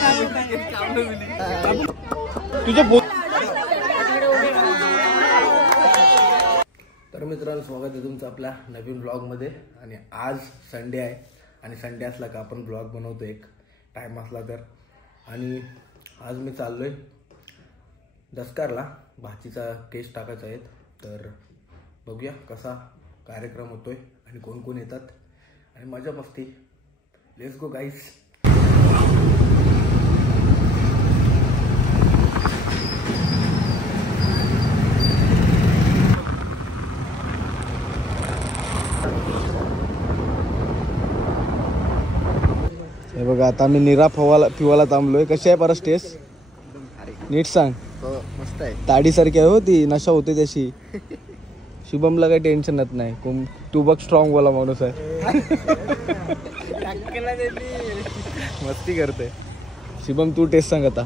तर मित्रांनो, स्वागत आहे तुमचं आपल्या नवीन ब्लॉगमध्ये. आणि आज संडे आहे आणि संडे असला का आपण ब्लॉग बनवतो एक टाइम असला तर. आणि आज मी चाललोय दसकारला, भाचीचा केस टाकायचा आहे. तर बघूया कसा कार्यक्रम होतोय आणि कोण कोण येतात आणि मजा मस्ती. लेट्स गो गाईस. हे बघा, आता आम्ही निरा पिवाला थांबलोय. कशी आहे परत टेस्ट? नीट सांग. मस्त आहे. ताडीसारखी आहे हो ती, नशा होते तशी. शुभमला काही टेन्शनच नाही, तू बघ स्ट्रॉंग वाला माणूस आहे. मस्ती करते. शुभम तू टेस्ट सांग आता.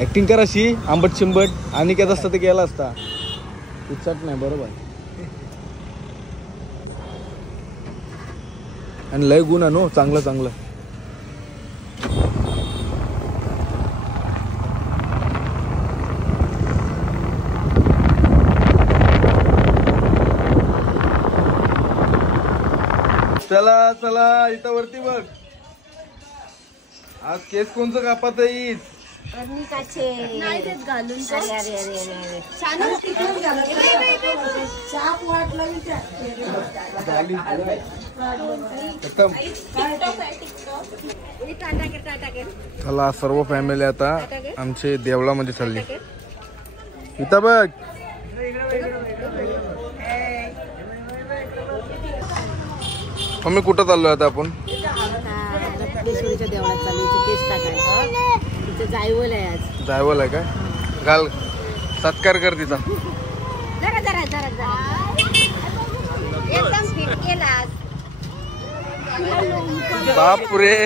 ऍक्टिंग कर अशी आंबट चिंबट. आणि काय असतं ते केला असता, उचट नाही. बरोबर. आणि लय गुण आहे नो, चांगलं चांगलं. चला चला, इथं वरती बघ. आज केस कोणचं कापात येईल? चला, सर्व फॅमिली आता आमचे देवळामध्ये चालली. इथं बघ. मम्मी कुठं चाललोय आता आपण? देवळात चालू. केस टाकायचं. जायवल आहे आज. जायवल आहे का? घाल, सत्कार कर तिचा. जरा जरा जरा जरा एकदम फिट केला. बाप रे.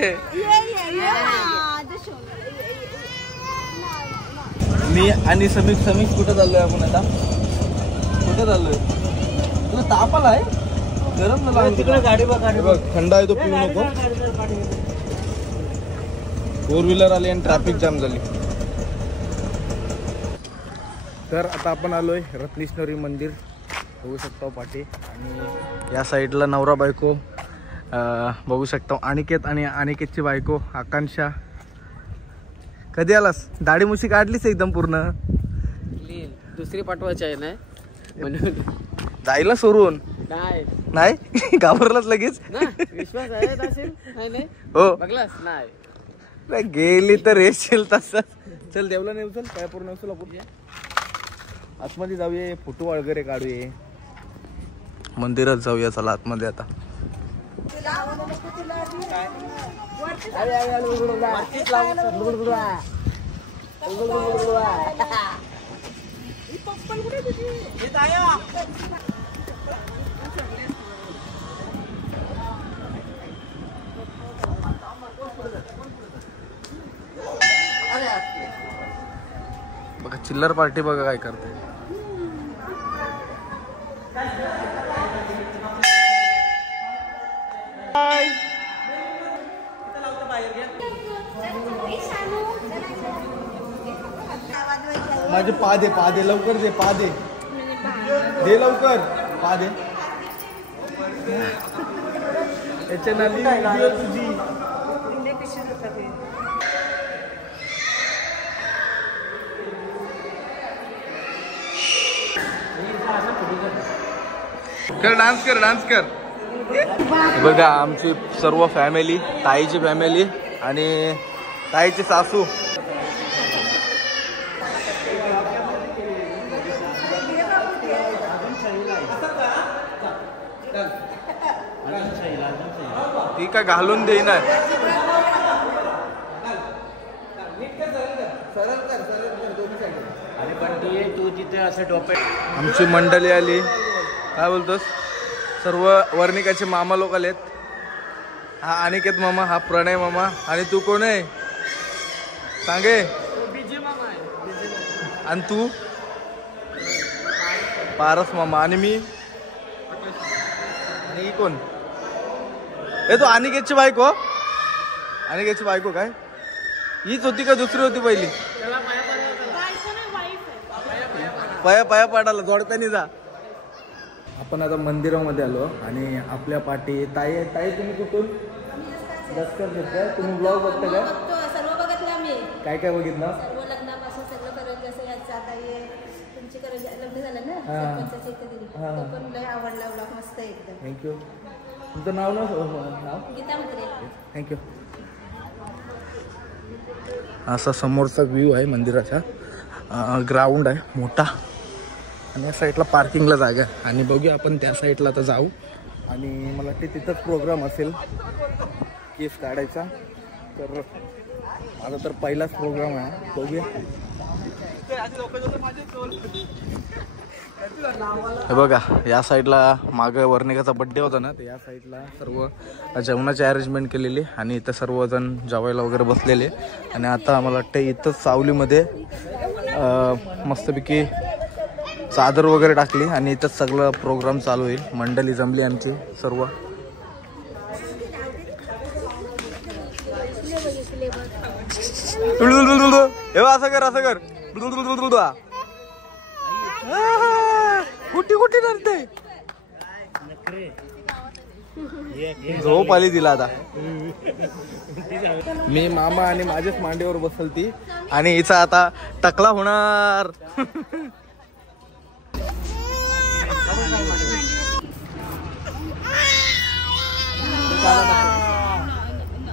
मी आणि समीक कुठं चाललोय आपण आता? कुठं चाललोय? तुला ताप आलाय? गरम झाला तिकडे. गाडी बघ, थंड आहे तो, पिऊ नको. 4 व्हीलर आली आणि ट्रॅफिक जाम झाली. तर आता आपण आलोय रत्नेश्वरी मंदिर. बघू शकता पाठी. आणि या साईडला नवरा बायको बघू शकता. अनिकेत आणि अनिकेतची बायको आकांक्षा. कधी आलास? दाढी मुशी काढलीच एकदम पूर्ण. दुसरी पाठवायची आहे ना म्हणून. जायला सोडून नाही घाबरलाच लगेच. विश्वास आहे हो. बघलास नाही गेली तर रेशील तसं. चल देवला नाही उचल, काय पूर्ण उचल. आपण आतमध्ये जाऊया, फोटो वगैरे काढूया. मंदिरात जाऊया. चला आतमध्ये आता. बघा चिल्लर पार्टी बघा काय करते. माझे पादे लवकर दे. पादे दे लवकर. पादे याच्या नाली तुझी. डान्स कर. बघा आमची सर्व फॅमिली, ताईची फॅमिली आणि ताईची सासू. ती काय घालून देईना. तू तिथे असं डोपे. आमची मंडळी आली. काय बोलतोस? सर्व वर्णिकाचे मामा लोक आलेत. हा अनिकेत मामा, हा प्रणय मामा. आणि तू कोण आहे सांगे? आणि तू? पारस मामा. आणि मी? आणि कोण? हे तो अनिकेतची बायको, अनिकेतची बायको काय हीच होती का दुसरी होती पहिली? पाया पाया पाडायला जोडतानी जा. आपण आता मंदिरामध्ये आलो आणि आपल्या पाठी ताई आहे. ताई तुम्ही कुठून दसकर घेतलाय? तुम्ही ब्लॉग बघता काय? सर्व बघितलं मी. काय काय बघितलं? सर्व लग्नापासून सगळं करत जसं यात जात आहे. तुमची लग्न झालं ना सरपंचाच्या इथे दिली. तो पण लय आवडला ब्लॉग, मस्त एकदम. थँक्यू. तुमचं नाव नाव गीता म्हात्रे. थँक्यू. असा समोरचा व्ह्यू आहे मंदिराचा. ग्राउंड आहे मोठा आणि या साईडला पार्किंगला जागा आहे. आणि बघूया आपण त्या साईडला आता जाऊ आणि मला वाटते तिथंच प्रोग्राम असेल केस काढायचा. तर माझा तर पहिलाच प्रोग्राम आहे, बघूया. हे बघा या साईडला मागं वर्णिकाचा बड्डे होता ना, तर या साईडला सर्व जेवणाची अरेंजमेंट केलेली आणि इथं सर्वजण जेवायला वगैरे बसलेले. आणि आता मला वाटतं इथंच सावलीमध्ये मस्तपैकी चादर वगैरे टाकली आणि इथंच सगळं प्रोग्राम चालू होईल. मंडळी जमली आमची सर्व. हे असं कर असं कर. कुठे कुठे नसते झोप आली तिला आता. मी मामा आणि माझ्याच मांडीवर बसल ती आणि हिचा आता टकला होणार.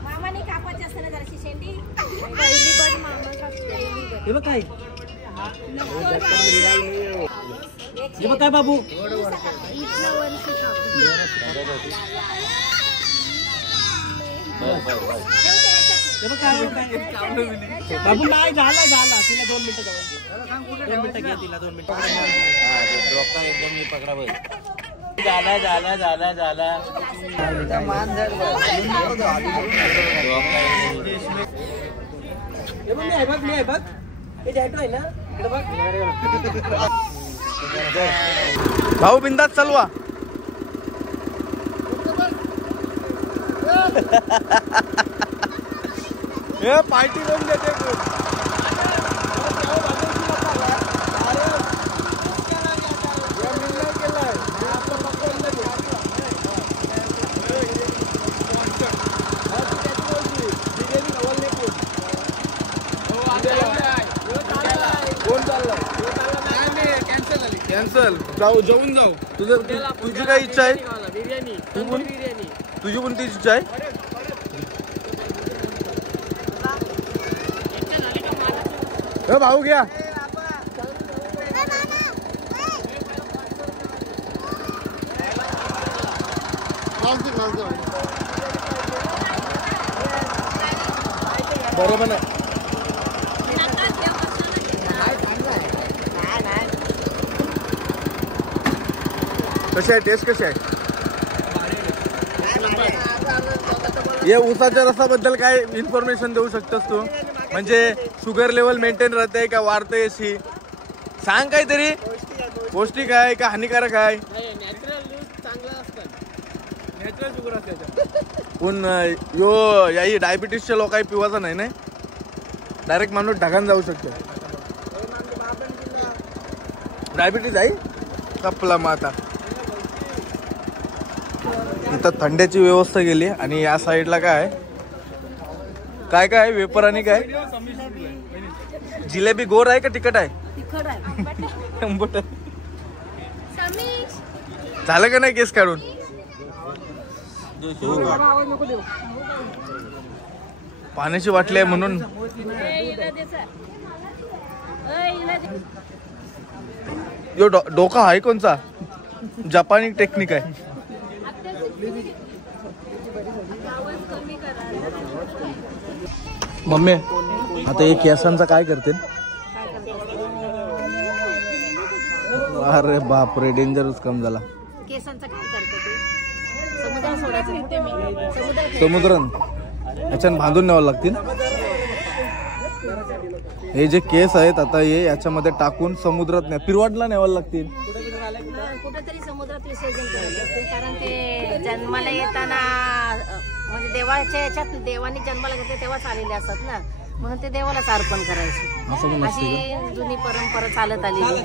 मामाने कापायची असते ना जराशी शेंडी. पहिली पण मामा कापते. हे बघ काय काय बाबू बाबू नाही झाला झाला तिला 2 मिनिटं जाऊ 2 मिनिटं घ्या तिला 2 मिनिटं एकदम पकडा बघ. झाला झाला झाला झाला मी आहे बघ हे डॅटो आहे ना इकडे बघ. भाऊ बिंदात चालवा. हे पार्टी करून देते. कॅन्सल जाऊ जेवून जाऊ. तुझी काय इच्छा आहे? तुझी कोणती इच्छा आहे? भाऊ घ्या. बरोबर नाही. कशी आहे टेस्ट? कशी आहे? या ऊसाच्या रसाबद्दल काय इन्फॉर्मेशन देऊ शकतोस तू? म्हणजे शुगर लेवल मेंटेन राहते का वाढते अशी सांग काहीतरी. पौष्टिक आहे का हानिकारक आहे? नॅचरल शुगर असते. पण यो याही डायबिटीसच्या लोकांनी पिवायचा नाही ना, डायरेक्ट माणूस ढगान जाऊ शकतो. डायबिटीस आहे कपला मग आता. इथं थंड्याची व्यवस्था केली आणि या साईडला काय काय काय वेपर आणि काय जिलेबी. गोड आहे का तिखट आहे? झालं का नाही केस काढून? पाण्याची वाटली आहे म्हणून. यो डोका आहे कोणचा? जपानी टेक्निक आहे. मम्मी आता हे केसांचा काय करते? अरे बापरे डेंजरच कम झाला. केसांचं काय करते ते? समुद्रात सोडायचं. समुद्रात याच्यानं बांधून न्यावं लागतील. हे जे केस आहेत आता हे याच्यामध्ये टाकून समुद्रात नाही पिरवाडला न्यावं लागतील. कुठेतरी समुद्रात विसर्जन करायचं असते कारण ते जन्माला येताना देवाच्या याच्यात देवाने जन्माला घेतले तेव्हाच आलेले असतात ना, म्हणून ते देवालाच अर्पण करायचे. अशी जुनी परंपरा चालत आलेली,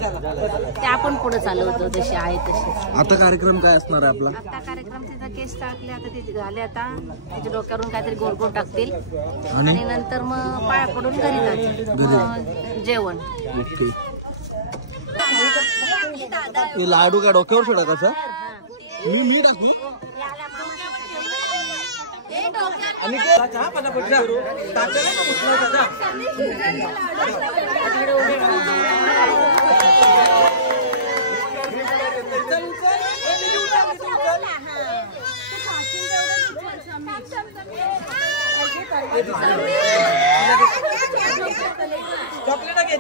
ते आपण पुढे चालवतो जशी आहे तशी. आता कार्यक्रम काय असणार आहे आपला? आता कार्यक्रम तिथं केस टाकले, आता ते झाले, आता त्याच्या डोक्यावरून काहीतरी गोल गोल टाकतील आणि नंतर मग पाया पडून घरी जायचं जेवण. लाडू का डोक्यावर सोडा कसं मी टाकू आणि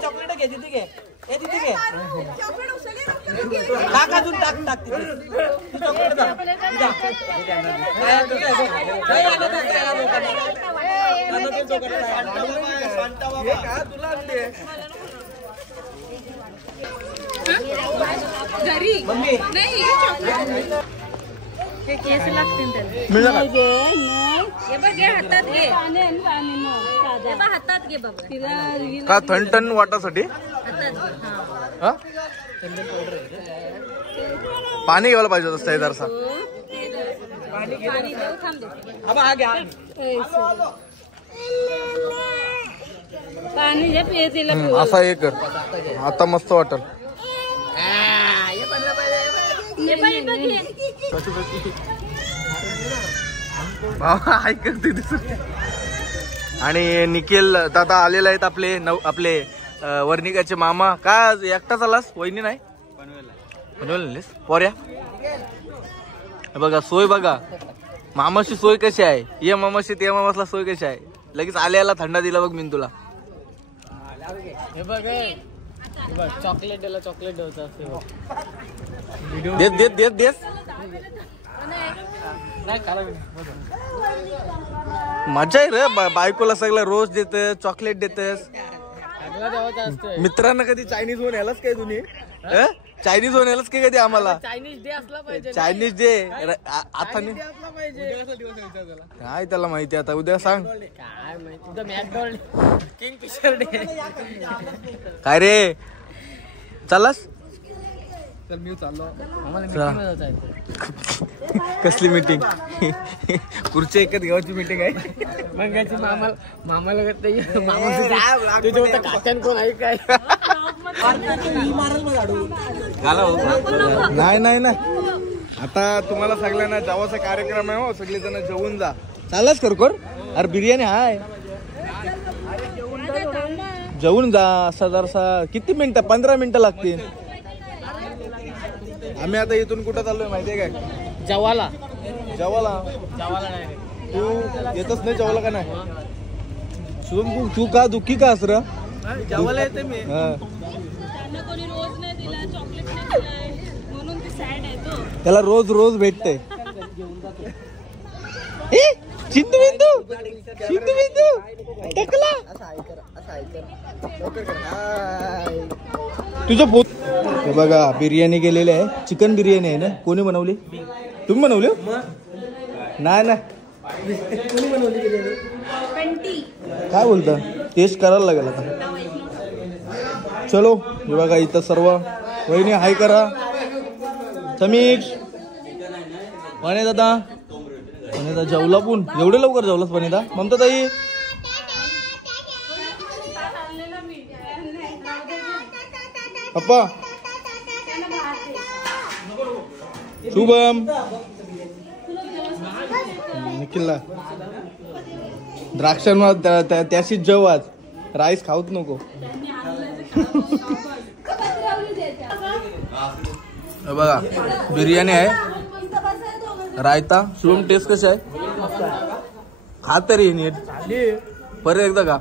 चॉकलेट घे तिथे घे, ए तिथे घे, टाक अजून टाक टाक तिथे चॉकलेट दा मम्मी केस लागतील हातात घे, हातात घे बाबा. का थंड थंड वाटासाठी पाणी घ्यायला पाहिजे असतं जरसा. असा हे कर, आता मस्त वाटल. आणि निखिल दादा आलेले आहेत आपले वर्णिकाचे मामा. काय एकटाच आलास? वहिनी नाही बनवलेस पोऱ्या? बघा सोय बघा, मामाची सोय कशी आहे. ये मामाशी ते मामासला सोय कशी आहे. लगेच आल्याला थंडा दिला बघ मी तुला. चॉकलेट दिला, चॉकलेट द्यायचं देस मजा आहे रे. बायकोला सगळं रोज देतस, चॉकलेट देतस. मित्रांना कधी चायनीज होऊन यालाच काय तुम्ही? चायनीज होऊन यालाच काय कधी आम्हाला? चायनीज डे असला पाहिजे, चायनीज डे आता काय त्याला माहिती. आता उद्या सांग काय माहिती. मॅकडॉनल्ड किंगफिशर डे काय रे? चाललास? तर मी चाललो. कसली मीटिंग? खुर्ची एकच गावाची मीटिंग आहे. मग मामाला काट्यान कोण आहे काय? नाही ना, आता तुम्हाला सगळ्यांना जेवायचा कार्यक्रम आहे हो. सगळे जण जेवून जा. चाललाच कर. अरे बिर्याणी हाय, जेवून जा. असा जरसा किती मिनिटं? 15 मिनिटं लागतील. आम्ही आता इथून कुठं चाललोय माहितीये काय? जवाला नाही. तू येतच नाही जेवायला का नाही? शुभम तू का दुःखी का असर? जेवायला येते मी. त्याला रोज भेटते. चिंतू तुझं पोत बघा. बिर्याणी केलेली आहे, चिकन बिर्याणी आहे ना. कोणी बनवली? तुम्ही बनवली? नाही काय बोलता? टेस्ट करायला लागेल आता. चलो हे बघा इथं सर्व. वहिनी हाय करा. समीक्ष, वनिता जेवला पण एवढे लवकर जेवलास वनिता? ममता ताई पप्पा शुभम निखिलला द्राक्षांवर त्याशीच जेव. आज राईस खाऊच नको. बघा बिर्याणी आहे, रायता. शुभम टेस्ट कशी आहे? खा तरी नीट. परत एकदा का?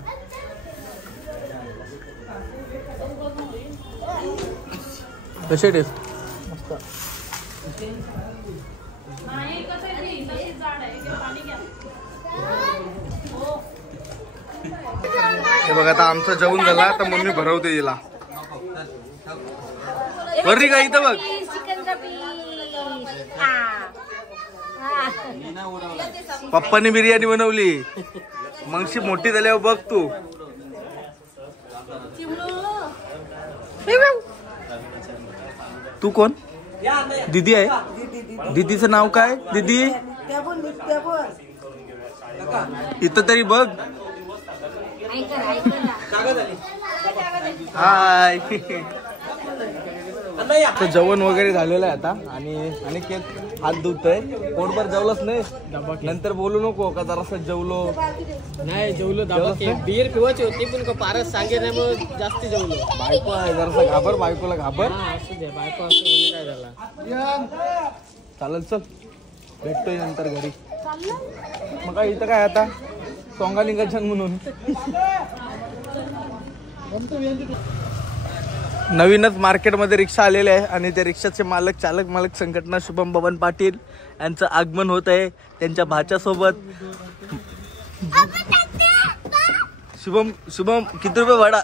कशी टेस्ट? हे बघा आता आमचं जेवण झालं. आता मम्मी भरवते तिला. बरी का इथं बघ. पप्पानी बिर्याणी बनवली. मगशी मोठी झाल्यावर बघ तू. तू कोण? दीदी आहे. दीदीचं नाव काय? दीदी इथं तरी बघ. हाय. तर जेवण वगैरे झालेलं आहे आता आणि हात धुतोय. पोटभर जेवलंच नाही नंतर बोलू नको का जरासं जेवलो नाही. जेवलो बियर पिवायची होती पण पारस सांगितल्यामुळे जास्त जेवलो. बायको आहे जरासं घाबर. बायकोला घाबर. असू दे बायको असं काय झाला. चालेल चल भेटतोय नंतर घरी. मग काय इथं काय आता सोंगालिंगाच्या म्हणून नवीनच मार्केटमध्ये रिक्षा आलेले आहे आणि त्या रिक्षाचे चालक मालक संघटना शुभम बबन पाटील यांचं आगमन होत आहे त्यांच्या भाच्यासोबत. शुभम किती रुपये भाडा?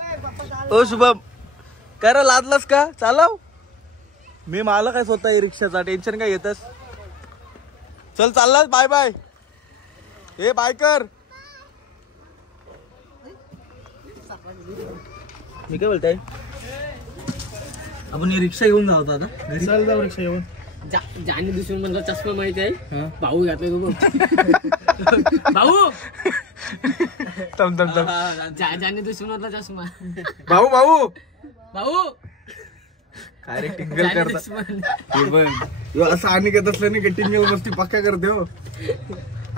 ओ शुभम काय रे लादलास का? चालव. मी मालक आहे स्वतः रिक्षाचा. टेन्शन काय घेतस? चल चाललास. Bye bye. हे बाय कर. मी काय बोलताय आपण रिक्षा घेऊन जाऊ आता. चल जाऊ रिक्षा घेऊन. जानी दुश्मन म्हणला चष्मा माहिती आहे. भाऊ घातलाय तू. भाऊ जानी दुश्मन म्हणला चष्मा. भाऊ भाऊ भाऊ काय रे टिंगल करता असं आणि करत असलं नाही का? टिंगल मस्ती पक्का करते हो.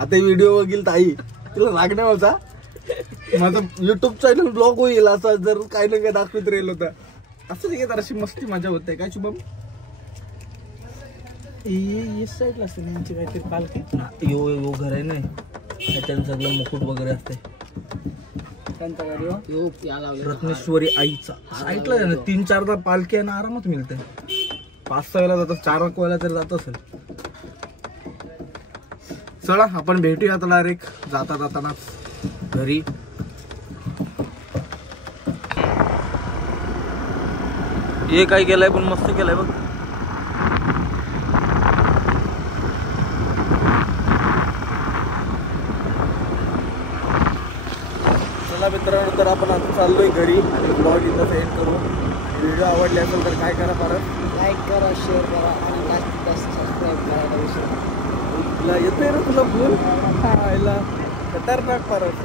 आता व्हिडिओ बघील ताई तुला लागणार होता. माझं युट्यूब चॅनल ब्लॉग होईल असं जर काही ना काय दाखवत राहिल होता. असं नाही तर अशी मस्ती मजा होते काय शुभम? साईडला असते यांची काहीतरी पालखी. यो घर आहे ना त्याच्यानं सगळं मुकुट वगैरे असते. रत्नेश्वरी आईचा साईडला आहे ना. 3-4दा पालखी आहे ना आरामात मिळते. 5-6 वेळा जातात. 4 वेळा तरी जात असेल. चला आपण भेटूया आता डायरेक्ट जाता जाताना घरी. हे काय केलंय पण मस्त केलंय बघ. चला मित्रांनो तर आपण आता चाललोय घरी आणि ब्लॉग इथं सेंड करू. व्हिडिओ आवडले असेल तर काय करा परत लाईक करा शेअर करा आणि जास्तीत जास्त सबस्क्राईब करायला विसरू नका. तुला येतोय ना तुला फोन? खतरनाक परत.